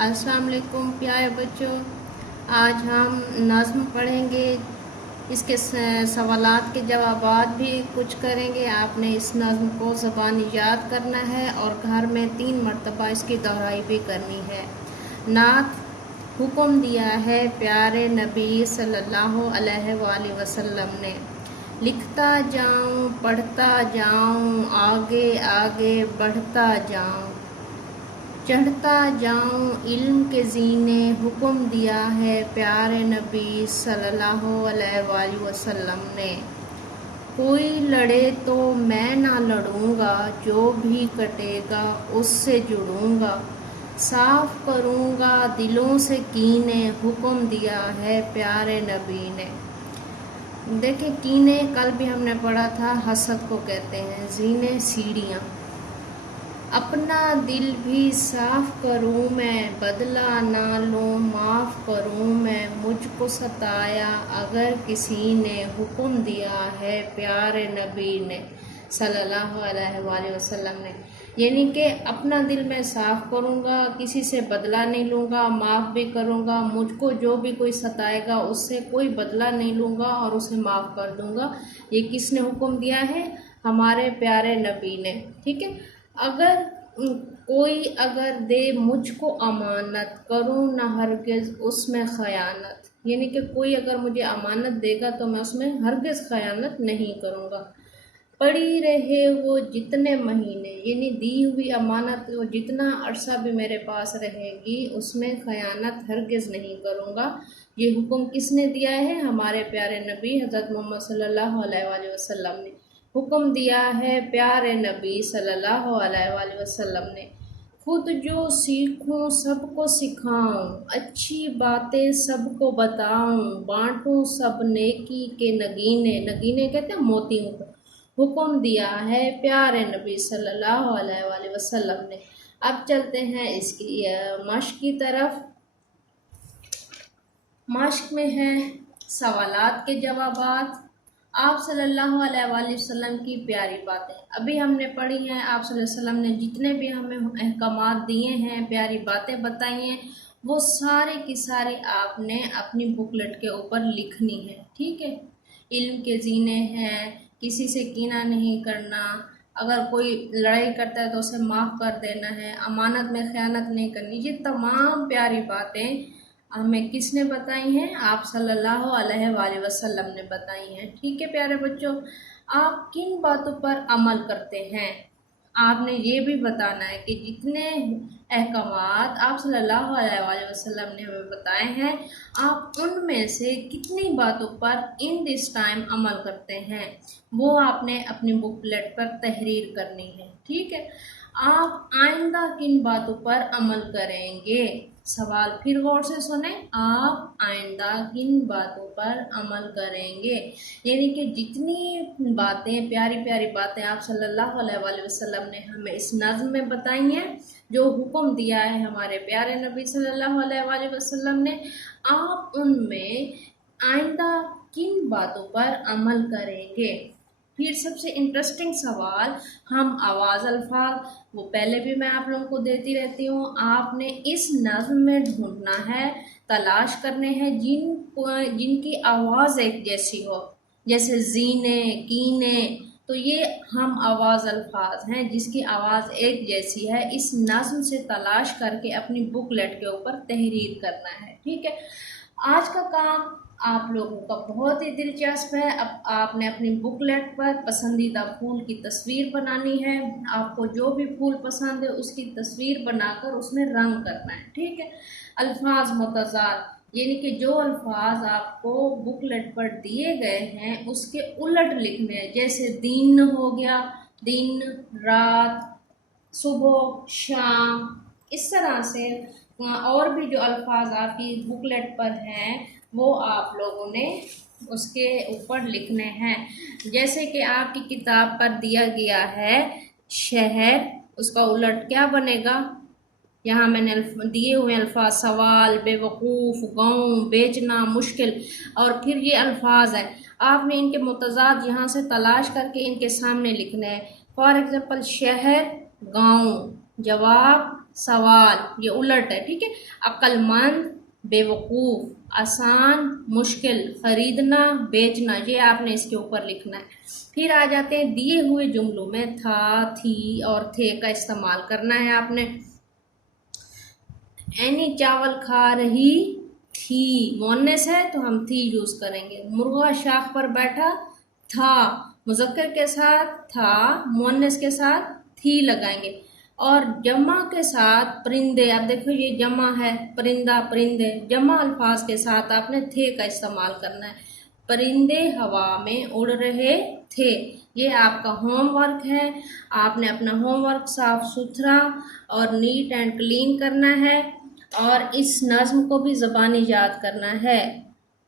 अस्सलाम वालेकुम प्यारे बच्चों। आज हम नज़्म पढ़ेंगे, इसके सवालात के जवाबात भी कुछ करेंगे। आपने इस नज़्म को ज़बानी याद करना है और घर में 3 मरतबा इसकी दोहराई भी करनी है। नात हुक्म दिया है प्यारे नबी सल्लल्लाहु अलैहि वसल्लम ने, लिखता जाऊं पढ़ता जाऊं आगे आगे बढ़ता जाऊं, चढ़ता जाऊं इल्म के ज़ीने, हुक्म दिया है प्यारे नबी सल्लल्लाहु अलैहि वसल्लम ने। कोई लड़े तो मैं ना लड़ूंगा, जो भी कटेगा उससे जुड़ूंगा, साफ करूंगा दिलों से कीने, हुक्म दिया है प्यारे नबी ने। देखिए, कीने कल भी हमने पढ़ा था, हसद को कहते हैं, ज़ीने सीढ़ियाँ। अपना दिल भी साफ करूं मैं, बदला ना लूं माफ़ करूं मैं, मुझको सताया अगर किसी ने, हुक्म दिया है प्यारे नबी ने सल्लल्लाहु अलैहि वसल्लम ने। यानी कि अपना दिल मैं साफ़ करूंगा, किसी से बदला नहीं लूँगा, माफ़ भी करूंगा, मुझको जो भी कोई सताएगा उससे कोई बदला नहीं लूँगा और उसे माफ़ कर दूंगा। ये किसने हुक्म दिया है? हमारे प्यारे नबी ने। ठीक है। अगर कोई अगर दे मुझको अमानत, करूँ न हरगिज़ उसमें ख़यानत। यानी कि कोई अगर मुझे अमानत देगा तो मैं उसमें हरगिज़ ख़यानत नहीं करूँगा। पड़ी रहे वो जितने महीने, यानी दी हुई अमानत वो जितना अरसा भी मेरे पास रहेगी उसमें ख़यानत हरगिज़ नहीं करूँगा। ये हुक्म किसने दिया है? हमारे प्यारे नबी हज़रत मोहम्मद सल्लल्लाहु अलैहि वसल्लम ने हुक्म दिया है प्यारे नबी सल्लल्लाहु अलैहि वसल्लम ने। खुद जो सीखूं सबको सिखाऊं, अच्छी बातें सबको बताऊं, बांटूं सब नेकी के नगीने। नगीने कहते हैं मोतियों को। हुक्म दिया है प्यारे नबी सल्लल्लाहु अलैहि वसल्लम ने। अब चलते हैं इसकी मश्क की तरफ। मश्क में है सवालात के जवाबात। आप सल्लल्लाहु अलैहि वसल्लम की प्यारी बातें अभी हमने पढ़ी हैं। आप सल्लल्लाहु अलैहि वसल्लम ने जितने भी हमें अहकामात दिए हैं, प्यारी बातें बताई हैं, वो सारे की सारी आपने अपनी बुकलेट के ऊपर लिखनी है। ठीक है। इल्म के ज़ीने हैं, किसी से कीना नहीं करना, अगर कोई लड़ाई करता है तो उसे माफ़ कर देना है, अमानत में ख़यानत नहीं करनी। ये तमाम प्यारी बातें हमें किसने बताई हैं? आप सल्लल्लाहु अलैहि वसल्लम ने बताई हैं। ठीक है प्यारे बच्चों, आप किन बातों पर अमल करते हैं? आपने ये भी बताना है कि जितने अहकामात आप सल्लल्लाहु अलैहि वसल्लम ने हमें बताए हैं, आप उनमें से कितनी बातों पर इन दिस टाइम अमल करते हैं, वो आपने अपनी बुकलेट पर तहरीर करनी है। ठीक है। आप आइंदा किन बातों पर अमल करेंगे? सवाल फिर गौर से सुने। आप आइंदा किन बातों पर अमल करेंगे? यानी कि जितनी बातें, प्यारी प्यारी बातें आप सल्लल्लाहु अलैहि वसल्लम ने हमें इस नज़्म में बताई हैं, जो हुक्म दिया है हमारे प्यारे नबी सल्लल्लाहु अलैहि वसल्लम ने, आप उनमें आइंदा किन बातों पर अमल करेंगे? फिर सबसे इंटरेस्टिंग सवाल, हम आवाज़ अल्फाज वो पहले भी मैं आप लोगों को देती रहती हूँ, आपने इस नज़्म में ढूंढना है, तलाश करने हैं जिनकी आवाज़ एक जैसी हो, जैसे जीने, कीने। तो ये हम आवाज़ अल्फाज हैं जिसकी आवाज़ एक जैसी है। इस नज़्म से तलाश करके अपनी बुकलेट के ऊपर तहरीर करना है। ठीक है। आज का काम आप लोगों का बहुत ही दिलचस्प है। अब आपने अपनी बुकलेट पर पसंदीदा फूल की तस्वीर बनानी है। आपको जो भी फूल पसंद है उसकी तस्वीर बनाकर उसमें रंग करना है। ठीक है। अल्फाज मुतज़ाद, यानी कि जो अल्फाज आपको बुकलेट पर दिए गए हैं उसके उलट लिखने हैं। जैसे दिन हो गया, दिन, रात, सुबह, शाम, इस तरह से और भी जो अल्फाज आपकी बुकलेट पर हैं वो आप लोगों ने उसके ऊपर लिखने हैं। जैसे कि आपकी किताब पर दिया गया है शहर, उसका उलट क्या बनेगा? यहाँ मैंने दिए हुए अल्फाज सवाल, बेवकूफ़, गाँव, बेचना, मुश्किल, और फिर ये अल्फाज है। आपने इनके मुतज़ाद यहाँ से तलाश करके इनके सामने लिखने हैं। फॉर एग्ज़ाम्पल शहर, गाँव, जवाब, सवाल, ये उलट है, ठीक है। अक्लमंद, बेवकूफ़, आसान, मुश्किल, खरीदना, बेचना, ये आपने इसके ऊपर लिखना है। फिर आ जाते हैं दिए हुए जुमलों में था, थी और थे का इस्तेमाल करना है आपने। एनी चावल खा रही थी, मोन्नेस है तो हम थी यूज करेंगे। मुर्गा शाख पर बैठा था, मुज़क्कर के साथ था, मोन्नेस के साथ थी लगाएंगे। और जमा के साथ परिंदे, अब देखो ये जमा है, परिंदा परिंदे, जमा अल्फाज के साथ आपने थे का इस्तेमाल करना है। परिंदे हवा में उड़ रहे थे, ये आपका होमवर्क है। आपने अपना होमवर्क साफ सुथरा और नीट एंड क्लीन करना है और इस नज़्म को भी ज़बानी याद करना है।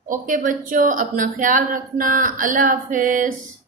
ओके बच्चों, अपना ख्याल रखना। अल्लाह हाफिज़।